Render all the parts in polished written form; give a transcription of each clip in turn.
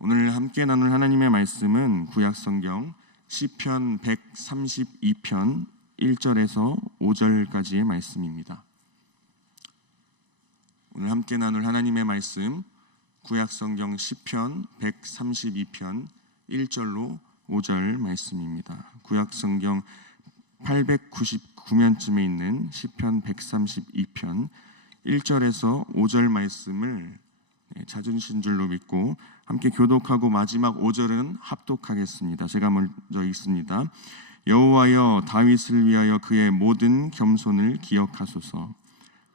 오늘 함께 나눌 하나님의 말씀은 구약성경 시편 132편 1절에서 5절까지의 말씀입니다. 오늘 함께 나눌 하나님의 말씀 구약성경 시편 132편 1절로 5절 말씀입니다. 구약성경 899면쯤에 있는 시편 132편 1절에서 5절 말씀을 찾으신 줄로 믿고 함께 교독하고 마지막 5절은 합독하겠습니다. 제가 먼저 읽습니다. 여호와여, 다윗을 위하여 그의 모든 겸손을 기억하소서.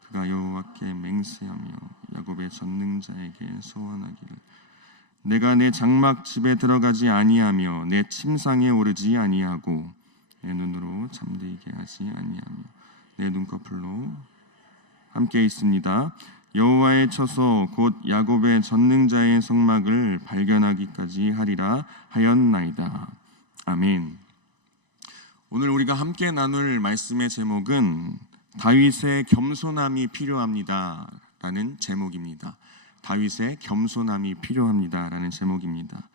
그가 여호와께 맹세하며 야곱의 전능자에게 소원하기를, 내가 내 장막 집에 들어가지 아니하며 내 침상에 오르지 아니하고 내 눈으로 잠들게 하지 아니하며 내 눈꺼풀로 함께 있습니다. 여호와의 처소 곧 야곱의 전능자의 성막을 발견하기까지 하리라 하였나이다. 아멘. 오늘 우리가 함께 나눌 말씀의 제목은 다윗의 겸손함이 필요합니다 라는 제목입니다. 다윗의 겸손함이 필요합니다 라는 제목입니다.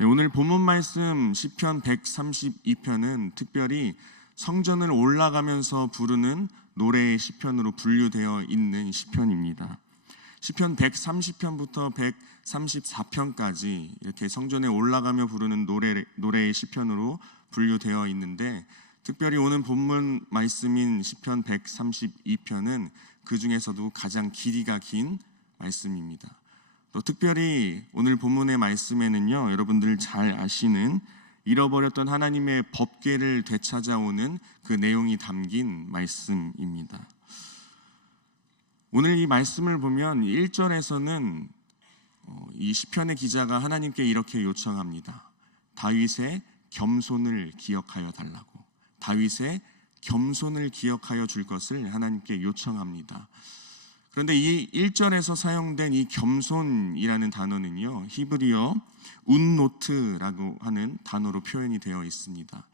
오늘 본문 말씀 시편 132편은 특별히 성전을 올라가면서 부르는 노래의 시편으로 분류되어 있는 시편입니다. 시편 130편부터 134편까지 이렇게 성전에 올라가며 부르는 노래의 시편으로 분류되어 있는데, 특별히 오늘 본문 말씀인 시편 132편은 그 중에서도 가장 길이가 긴 말씀입니다. 또 특별히 오늘 본문의 말씀에는요, 여러분들 잘 아시는 잃어버렸던 하나님의 법궤를 되찾아오는 그 내용이 담긴 말씀입니다. 오늘 이 말씀을 보면 1절에서는 이 시편의 기자가 하나님께 이렇게 요청합니다. 다윗의 겸손을 기억하여 달라고. 다윗의 겸손을 기억하여 줄 것을 하나님께 요청합니다. 그런데 이 1절에서 사용된 이 겸손이라는 단어는요, 히브리어 운노트라고 하는 단어로 표현이 되어 있습니다.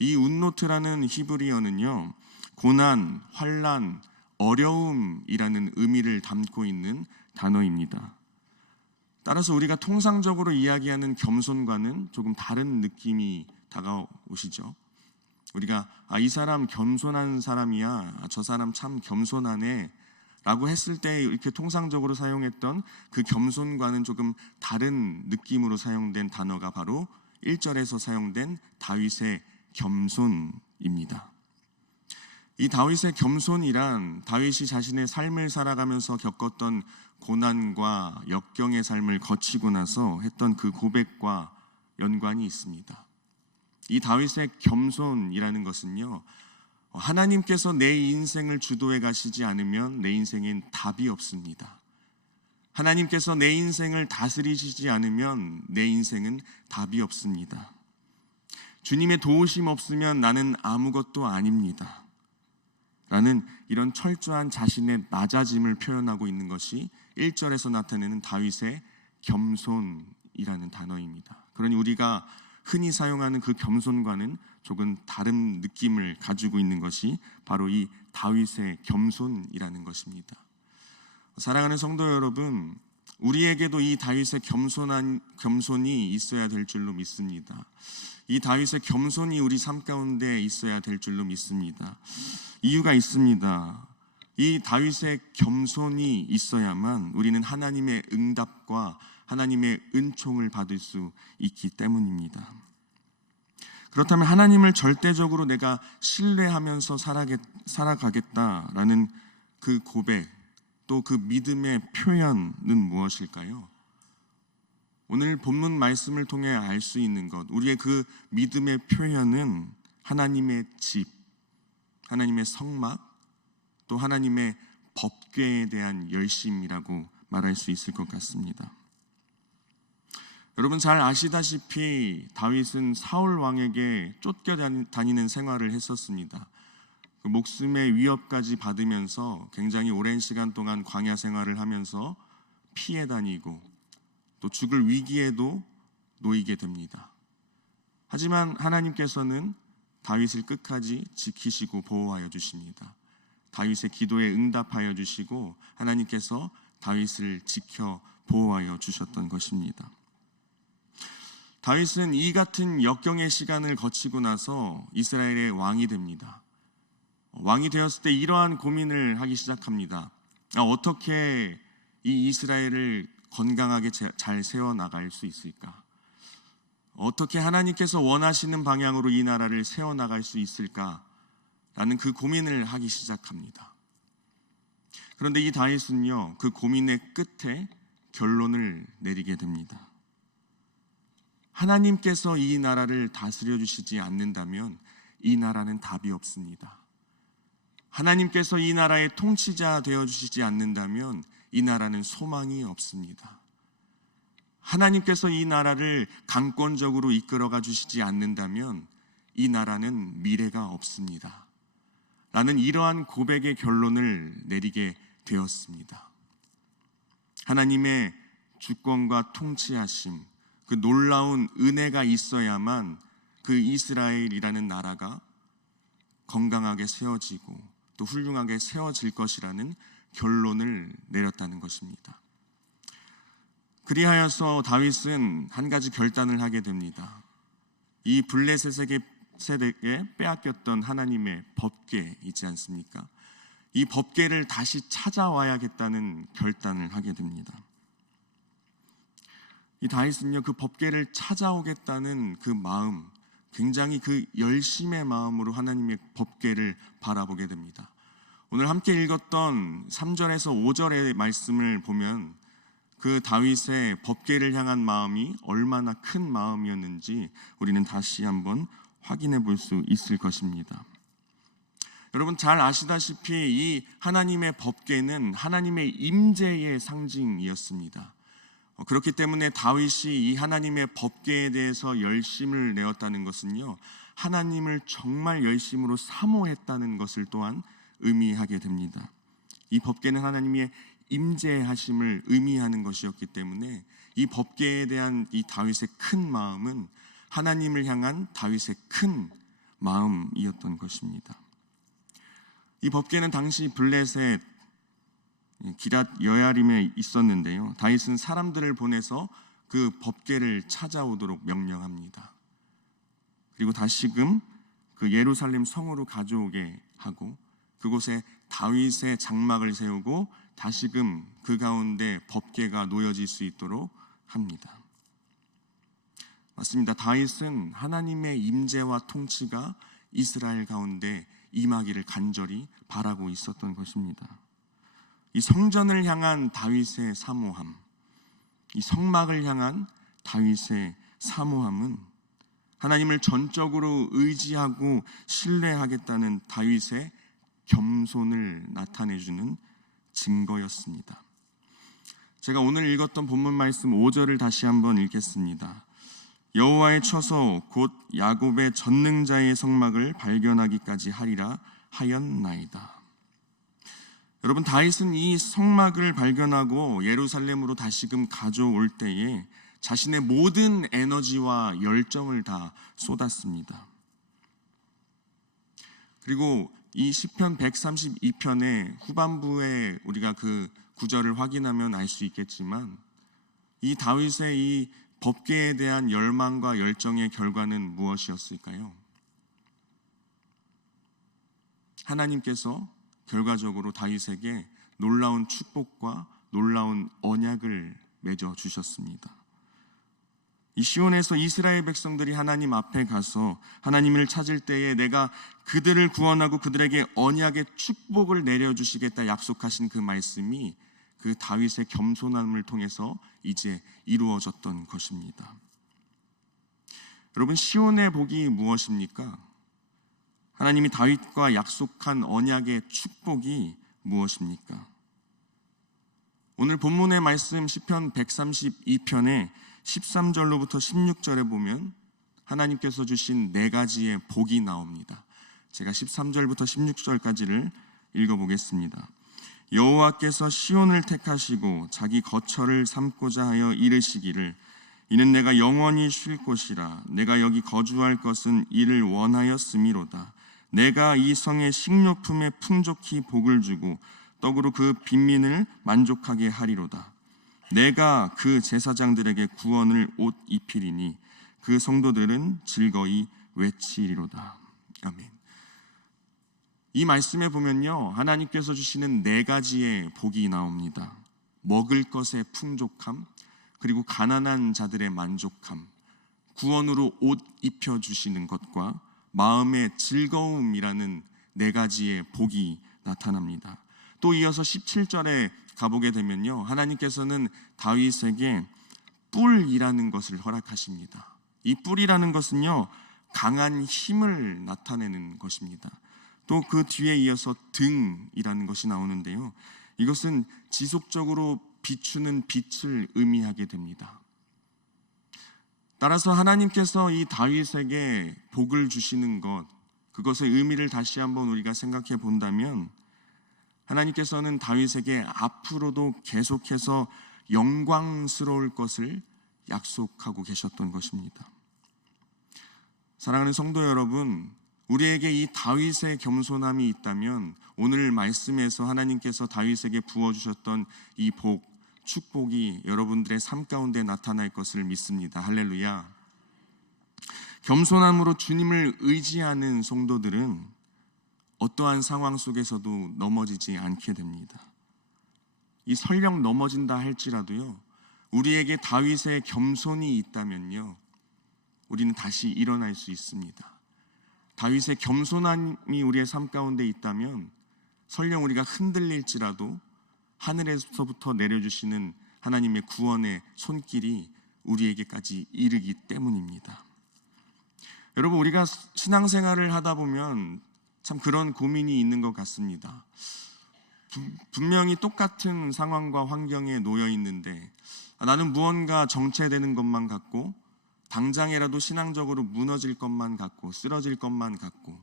이 운노트라는 히브리어는요, 고난, 환난, 어려움이라는 의미를 담고 있는 단어입니다. 따라서 우리가 통상적으로 이야기하는 겸손과는 조금 다른 느낌이 다가오시죠. 우리가 이 사람 겸손한 사람이야, 저 사람 참 겸손하네 라고 했을 때 이렇게 통상적으로 사용했던 그 겸손과는 조금 다른 느낌으로 사용된 단어가 바로 1절에서 사용된 다윗의 겸손입니다. 이 다윗의 겸손이란 다윗이 자신의 삶을 살아가면서 겪었던 고난과 역경의 삶을 거치고 나서 했던 그 고백과 연관이 있습니다. 이 다윗의 겸손이라는 것은요, 하나님께서 내 인생을 주도해 가시지 않으면 내 인생엔 답이 없습니다. 하나님께서 내 인생을 다스리시지 않으면 내 인생은 답이 없습니다. 주님의 도우심 없으면 나는 아무것도 아닙니다 라는 이런 철저한 자신의 낮아짐을 표현하고 있는 것이 1절에서 나타내는 다윗의 겸손이라는 단어입니다. 그러니 우리가 흔히 사용하는 그 겸손과는 조금 다른 느낌을 가지고 있는 것이 바로 이 다윗의 겸손이라는 것입니다. 사랑하는 성도 여러분, 우리에게도 이 다윗의 겸손이 있어야 될 줄로 믿습니다. 이 다윗의 겸손이 우리 삶 가운데 있어야 될 줄로 믿습니다. 이유가 있습니다. 이 다윗의 겸손이 있어야만 우리는 하나님의 응답과 하나님의 은총을 받을 수 있기 때문입니다. 그렇다면 하나님을 절대적으로 내가 신뢰하면서 살아가겠다라는 그 고백, 또 그 믿음의 표현은 무엇일까요? 오늘 본문 말씀을 통해 알 수 있는 것, 우리의 그 믿음의 표현은 하나님의 집, 하나님의 성막, 또 하나님의 법궤에 대한 열심이라고 말할 수 있을 것 같습니다. 여러분 잘 아시다시피 다윗은 사울 왕에게 쫓겨다니는 생활을 했었습니다. 그 목숨의 위협까지 받으면서 굉장히 오랜 시간 동안 광야 생활을 하면서 피해 다니고 또 죽을 위기에도 놓이게 됩니다. 하지만 하나님께서는 다윗을 끝까지 지키시고 보호하여 주십니다. 다윗의 기도에 응답하여 주시고 하나님께서 다윗을 지켜 보호하여 주셨던 것입니다. 다윗은 이 같은 역경의 시간을 거치고 나서 이스라엘의 왕이 됩니다. 왕이 되었을 때 이러한 고민을 하기 시작합니다. 어떻게 이 이스라엘을 건강하게 잘 세워나갈 수 있을까? 어떻게 하나님께서 원하시는 방향으로 이 나라를 세워나갈 수 있을까? 라는 그 고민을 하기 시작합니다. 그런데 이 다윗은요, 그 고민의 끝에 결론을 내리게 됩니다. 하나님께서 이 나라를 다스려 주시지 않는다면 이 나라는 답이 없습니다. 하나님께서 이 나라의 통치자 되어 주시지 않는다면 이 나라는 소망이 없습니다. 하나님께서 이 나라를 강권적으로 이끌어가 주시지 않는다면 이 나라는 미래가 없습니다. 라는 이러한 고백의 결론을 내리게 되었습니다. 하나님의 주권과 통치하심, 그 놀라운 은혜가 있어야만 그 이스라엘이라는 나라가 건강하게 세워지고 또 훌륭하게 세워질 것이라는 결론을 내렸다는 것입니다. 그리하여서 다윗은 한 가지 결단을 하게 됩니다. 이 블레셋에게 빼앗겼던 하나님의 법궤 있지 않습니까? 이 법궤를 다시 찾아와야겠다는 결단을 하게 됩니다. 이 다윗은요, 그 법궤를 찾아오겠다는 그 마음, 굉장히 그 열심의 마음으로 하나님의 법궤를 바라보게 됩니다. 오늘 함께 읽었던 3절에서 5절의 말씀을 보면 그 다윗의 법궤를 향한 마음이 얼마나 큰 마음이었는지 우리는 다시 한번 확인해 볼 수 있을 것입니다. 여러분 잘 아시다시피 이 하나님의 법궤는 하나님의 임재의 상징이었습니다. 그렇기 때문에 다윗이 이 하나님의 법궤에 대해서 열심을 내었다는 것은요, 하나님을 정말 열심으로 사모했다는 것을 또한 의미하게 됩니다. 이 법궤는 하나님의 임재하심을 의미하는 것이었기 때문에 이 법궤에 대한 이 다윗의 큰 마음은 하나님을 향한 다윗의 큰 마음이었던 것입니다. 이 법궤는 당시 블레셋 기랏 여야림에 있었는데요, 다윗은 사람들을 보내서 그 법궤를 찾아오도록 명령합니다. 그리고 다시금 그 예루살렘 성으로 가져오게 하고 그곳에 다윗의 장막을 세우고 다시금 그 가운데 법궤가 놓여질 수 있도록 합니다. 맞습니다. 다윗은 하나님의 임재와 통치가 이스라엘 가운데 임하기를 간절히 바라고 있었던 것입니다. 이 성전을 향한 다윗의 사모함, 이 성막을 향한 다윗의 사모함은 하나님을 전적으로 의지하고 신뢰하겠다는 다윗의 겸손을 나타내주는 증거였습니다. 제가 오늘 읽었던 본문 말씀 5절을 다시 한번 읽겠습니다. 여호와의 처소 곧 야곱의 전능자의 성막을 발견하기까지 하리라 하였나이다. 여러분 다윗은 이 성막을 발견하고 예루살렘으로 다시금 가져올 때에 자신의 모든 에너지와 열정을 다 쏟았습니다. 그리고 이 시편 132편의 후반부에 우리가 그 구절을 확인하면 알 수 있겠지만 이 다윗의 이 법궤에 대한 열망과 열정의 결과는 무엇이었을까요? 하나님께서 결과적으로 다윗에게 놀라운 축복과 놀라운 언약을 맺어 주셨습니다. 이 시온에서 이스라엘 백성들이 하나님 앞에 가서 하나님을 찾을 때에 내가 그들을 구원하고 그들에게 언약의 축복을 내려주시겠다 약속하신 그 말씀이 그 다윗의 겸손함을 통해서 이제 이루어졌던 것입니다. 여러분 시온의 복이 무엇입니까? 하나님이 다윗과 약속한 언약의 축복이 무엇입니까? 오늘 본문의 말씀 시편 132편의 13절로부터 16절에 보면 하나님께서 주신 네 가지의 복이 나옵니다. 제가 13절부터 16절까지를 읽어보겠습니다. 여호와께서 시온을 택하시고 자기 거처를 삼고자 하여 이르시기를 이는 내가 영원히 쉴 곳이라 내가 여기 거주할 것은 이를 원하였음이로다. 내가 이 성의 식료품에 풍족히 복을 주고 떡으로 그 빈민을 만족하게 하리로다. 내가 그 제사장들에게 구원을 옷 입히리니 그 성도들은 즐거이 외치리로다. 아멘. 이 말씀에 보면요, 하나님께서 주시는 네 가지의 복이 나옵니다. 먹을 것의 풍족함, 그리고 가난한 자들의 만족함, 구원으로 옷 입혀주시는 것과 마음의 즐거움이라는 네 가지의 복이 나타납니다. 또 이어서 17절에 가보게 되면요, 하나님께서는 다윗에게 뿔이라는 것을 허락하십니다. 이 뿔이라는 것은요, 강한 힘을 나타내는 것입니다. 또 그 뒤에 이어서 등이라는 것이 나오는데요, 이것은 지속적으로 비추는 빛을 의미하게 됩니다. 따라서 하나님께서 이 다윗에게 복을 주시는 것, 그것의 의미를 다시 한번 우리가 생각해 본다면, 하나님께서는 다윗에게 앞으로도 계속해서 영광스러울 것을 약속하고 계셨던 것입니다. 사랑하는 성도 여러분, 우리에게 이 다윗의 겸손함이 있다면 오늘 말씀에서 하나님께서 다윗에게 부어주셨던 이 복, 축복이 여러분들의 삶 가운데 나타날 것을 믿습니다. 할렐루야. 겸손함으로 주님을 의지하는 성도들은 어떠한 상황 속에서도 넘어지지 않게 됩니다. 이 설령 넘어진다 할지라도요, 우리에게 다윗의 겸손이 있다면요, 우리는 다시 일어날 수 있습니다. 다윗의 겸손함이 우리의 삶 가운데 있다면 설령 우리가 흔들릴지라도 하늘에서부터 내려주시는 하나님의 구원의 손길이 우리에게까지 이르기 때문입니다. 여러분, 우리가 신앙생활을 하다 보면 참 그런 고민이 있는 것 같습니다. 분명히 똑같은 상황과 환경에 놓여 있는데 나는 무언가 정체되는 것만 같고, 당장이라도 신앙적으로 무너질 것만 같고, 쓰러질 것만 같고,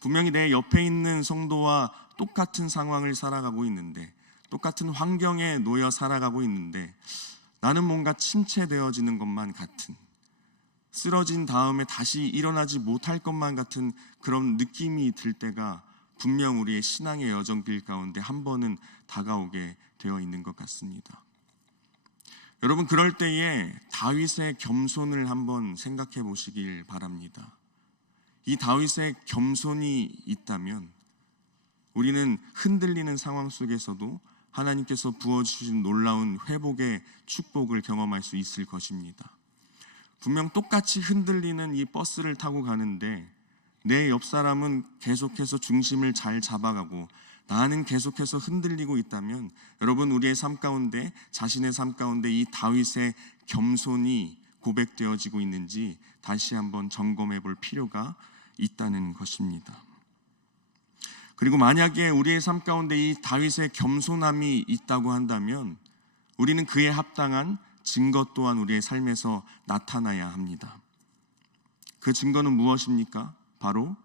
분명히 내 옆에 있는 성도와 똑같은 상황을 살아가고 있는데, 똑같은 환경에 놓여 살아가고 있는데 나는 뭔가 침체되어지는 것만 같은, 쓰러진 다음에 다시 일어나지 못할 것만 같은 그런 느낌이 들 때가 분명 우리의 신앙의 여정길 가운데 한 번은 다가오게 되어 있는 것 같습니다. 여러분, 그럴 때에 다윗의 겸손을 한번 생각해 보시길 바랍니다. 이 다윗의 겸손이 있다면 우리는 흔들리는 상황 속에서도 하나님께서 부어주신 놀라운 회복의 축복을 경험할 수 있을 것입니다. 분명 똑같이 흔들리는 이 버스를 타고 가는데 내 옆 사람은 계속해서 중심을 잘 잡아가고 나는 계속해서 흔들리고 있다면, 여러분, 우리의 삶 가운데, 자신의 삶 가운데 이 다윗의 겸손이 고백되어지고 있는지 다시 한번 점검해 볼 필요가 있다는 것입니다. 그리고 만약에 우리의 삶 가운데 이 다윗의 겸손함이 있다고 한다면 우리는 그에 합당한 증거 또한 우리의 삶에서 나타나야 합니다. 그 증거는 무엇입니까? 바로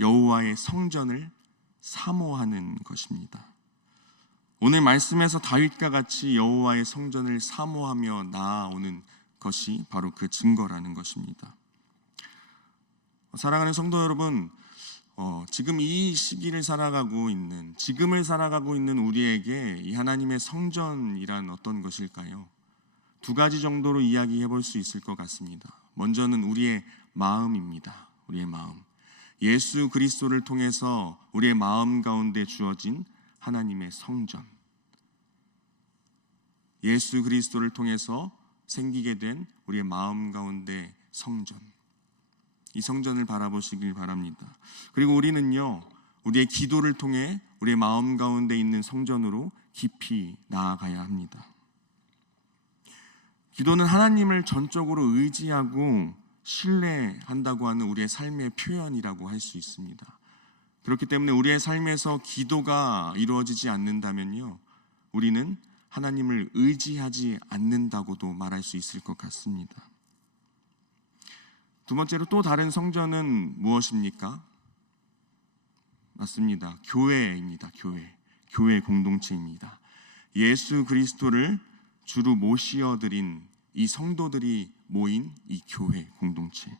여호와의 성전을 사모하는 것입니다. 오늘 말씀에서 다윗과 같이 여호와의 성전을 사모하며 나아오는 것이 바로 그 증거라는 것입니다. 사랑하는 성도 여러분, 지금 이 시기를 살아가고 있는, 지금을 살아가고 있는 우리에게 이 하나님의 성전이란 어떤 것일까요? 두 가지 정도로 이야기해 볼 수 있을 것 같습니다. 먼저는 우리의 마음입니다. 우리의 마음. 예수 그리스도를 통해서 우리의 마음 가운데 주어진 하나님의 성전, 예수 그리스도를 통해서 생기게 된 우리의 마음 가운데 성전, 이 성전을 바라보시길 바랍니다. 그리고 우리는요, 우리의 기도를 통해 우리의 마음 가운데 있는 성전으로 깊이 나아가야 합니다. 기도는 하나님을 전적으로 의지하고 신뢰한다고 하는 우리의 삶의 표현이라고 할 수 있습니다. 그렇기 때문에 우리의 삶에서 기도가 이루어지지 않는다면요, 우리는 하나님을 의지하지 않는다고도 말할 수 있을 것 같습니다. 두 번째로 또 다른 성전은 무엇입니까? 맞습니다. 교회입니다. 교회 공동체입니다. 예수 그리스도를 주로 모시어드린 이 성도들이 모인 이 교회 공동체,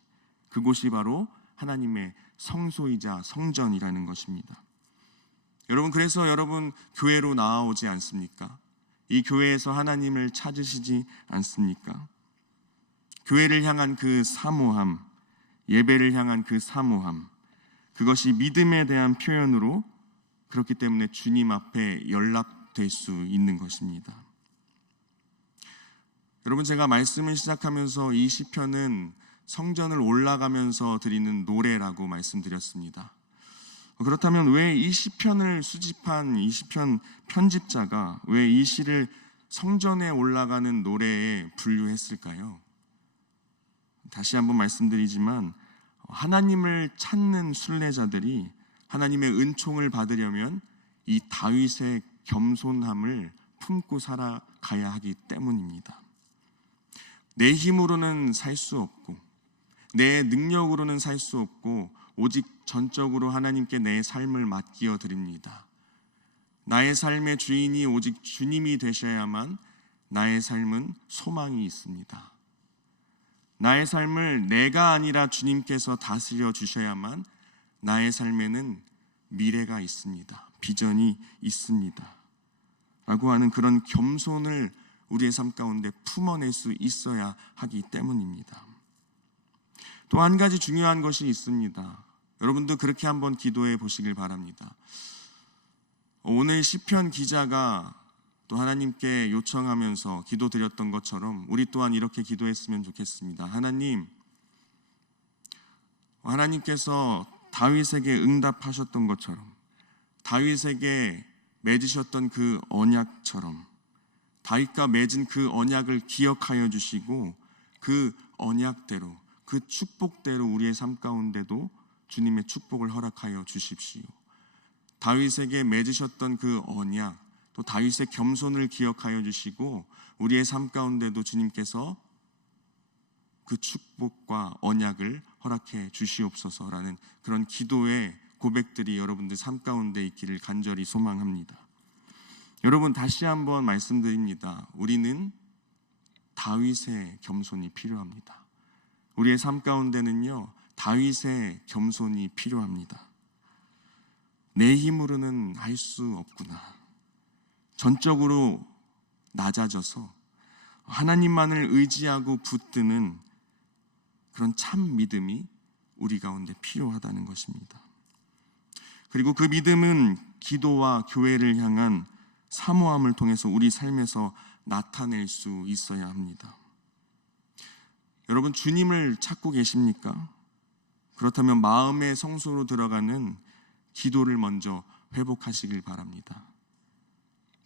그곳이 바로 하나님의 성소이자 성전이라는 것입니다. 여러분, 그래서 여러분 교회로 나아오지 않습니까? 이 교회에서 하나님을 찾으시지 않습니까? 교회를 향한 그 사모함, 예배를 향한 그 사모함, 그것이 믿음에 대한 표현으로 그렇기 때문에 주님 앞에 연락될 수 있는 것입니다. 여러분, 제가 말씀을 시작하면서 이 시편은 성전을 올라가면서 드리는 노래라고 말씀드렸습니다. 그렇다면 왜 이 시편을 수집한 이 시편 편집자가 왜 이 시를 성전에 올라가는 노래에 분류했을까요? 다시 한번 말씀드리지만 하나님을 찾는 순례자들이 하나님의 은총을 받으려면 이 다윗의 겸손함을 품고 살아가야 하기 때문입니다. 내 힘으로는 살 수 없고 내 능력으로는 살 수 없고 오직 전적으로 하나님께 내 삶을 맡기어 드립니다. 나의 삶의 주인이 오직 주님이 되셔야만 나의 삶은 소망이 있습니다. 나의 삶을 내가 아니라 주님께서 다스려 주셔야만 나의 삶에는 미래가 있습니다. 비전이 있습니다. 라고 하는 그런 겸손을 우리의 삶 가운데 품어낼 수 있어야 하기 때문입니다. 또 한 가지 중요한 것이 있습니다. 여러분도 그렇게 한번 기도해 보시길 바랍니다. 오늘 시편 기자가 또 하나님께 요청하면서 기도드렸던 것처럼 우리 또한 이렇게 기도했으면 좋겠습니다. 하나님께서 다윗에게 응답하셨던 것처럼 다윗에게 맺으셨던 그 언약처럼 다윗과 맺은 그 언약을 기억하여 주시고 그 언약대로 그 축복대로 우리의 삶 가운데도 주님의 축복을 허락하여 주십시오. 다윗에게 맺으셨던 그 언약, 또 다윗의 겸손을 기억하여 주시고 우리의 삶 가운데도 주님께서 그 축복과 언약을 허락해 주시옵소서라는 그런 기도의 고백들이 여러분들 삶 가운데 있기를 간절히 소망합니다. 여러분, 다시 한번 말씀드립니다. 우리는 다윗의 겸손이 필요합니다. 우리의 삶 가운데는요, 다윗의 겸손이 필요합니다. 내 힘으로는 할 수 없구나. 전적으로 낮아져서 하나님만을 의지하고 붙드는 그런 참 믿음이 우리 가운데 필요하다는 것입니다. 그리고 그 믿음은 기도와 교회를 향한 사모함을 통해서 우리 삶에서 나타낼 수 있어야 합니다. 여러분, 주님을 찾고 계십니까? 그렇다면 마음의 성소로 들어가는 기도를 먼저 회복하시길 바랍니다.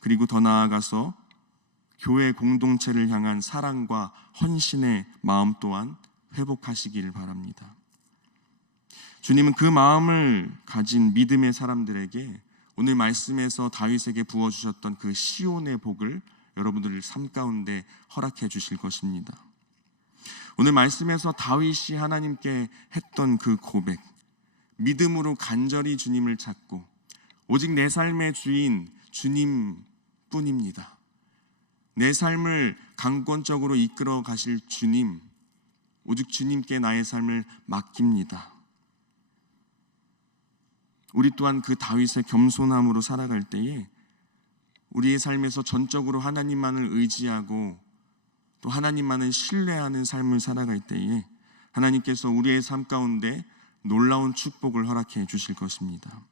그리고 더 나아가서 교회 공동체를 향한 사랑과 헌신의 마음 또한 회복하시길 바랍니다. 주님은 그 마음을 가진 믿음의 사람들에게 오늘 말씀에서 다윗에게 부어주셨던 그 시온의 복을 여러분들 삶 가운데 허락해 주실 것입니다. 오늘 말씀에서 다윗이 하나님께 했던 그 고백, 믿음으로 간절히 주님을 찾고 오직 내 삶의 주인 주님뿐입니다. 내 삶을 강권적으로 이끌어 가실 주님, 오직 주님께 나의 삶을 맡깁니다. 우리 또한 그 다윗의 겸손함으로 살아갈 때에 우리의 삶에서 전적으로 하나님만을 의지하고 또 하나님만을 신뢰하는 삶을 살아갈 때에 하나님께서 우리의 삶 가운데 놀라운 축복을 허락해 주실 것입니다.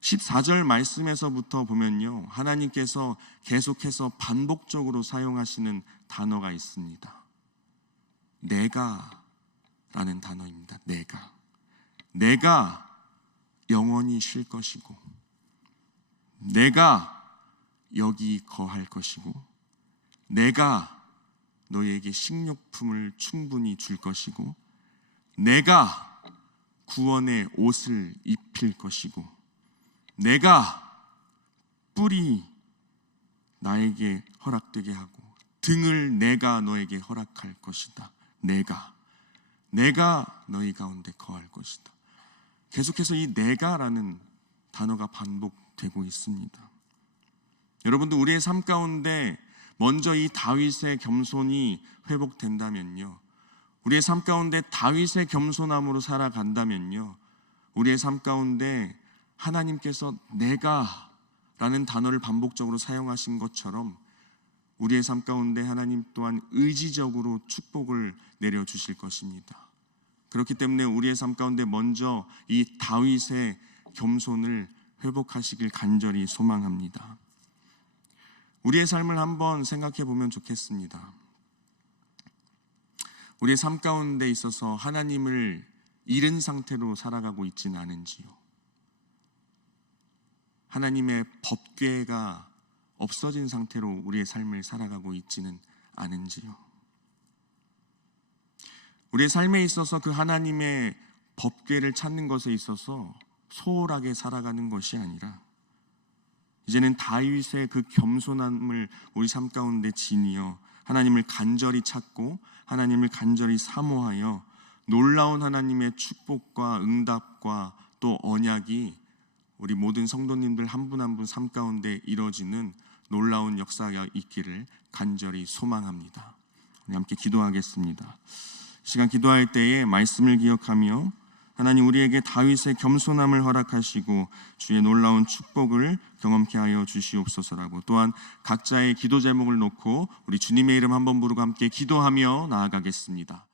14절 말씀에서부터 보면요, 하나님께서 계속해서 반복적으로 사용하시는 단어가 있습니다. 내가 라는 단어입니다. 내가 영원히 쉴 것이고 내가 여기 거할 것이고 내가 너에게 식료품을 충분히 줄 것이고 내가 구원의 옷을 입힐 것이고 내가 뿔이 나에게 허락되게 하고 등을 내가 너에게 허락할 것이다. 내가 너희 가운데 거할 것이다. 계속해서 이 내가라는 단어가 반복되고 있습니다. 여러분도 우리의 삶 가운데 먼저 이 다윗의 겸손이 회복된다면요, 우리의 삶 가운데 다윗의 겸손함으로 살아간다면요, 우리의 삶 가운데 하나님께서 내가 라는 단어를 반복적으로 사용하신 것처럼 우리의 삶 가운데 하나님 또한 의지적으로 축복을 내려주실 것입니다. 그렇기 때문에 우리의 삶 가운데 먼저 이 다윗의 겸손을 회복하시길 간절히 소망합니다. 우리의 삶을 한번 생각해 보면 좋겠습니다. 우리의 삶 가운데 있어서 하나님을 잃은 상태로 살아가고 있지는 않은지요? 하나님의 법궤가 없어진 상태로 우리의 삶을 살아가고 있지는 않은지요? 우리의 삶에 있어서 그 하나님의 법궤를 찾는 것에 있어서 소홀하게 살아가는 것이 아니라 이제는 다윗의 그 겸손함을 우리 삶 가운데 지니어 하나님을 간절히 찾고 하나님을 간절히 사모하여 놀라운 하나님의 축복과 응답과 또 언약이 우리 모든 성도님들 한 분 한 분 삶 가운데 이루어지는 놀라운 역사가 있기를 간절히 소망합니다. 우리 함께 기도하겠습니다. 시간 기도할 때에 말씀을 기억하며 하나님 우리에게 다윗의 겸손함을 허락하시고 주의 놀라운 축복을 경험케 하여 주시옵소서라고, 또한 각자의 기도 제목을 놓고 우리 주님의 이름 한번 부르고 함께 기도하며 나아가겠습니다.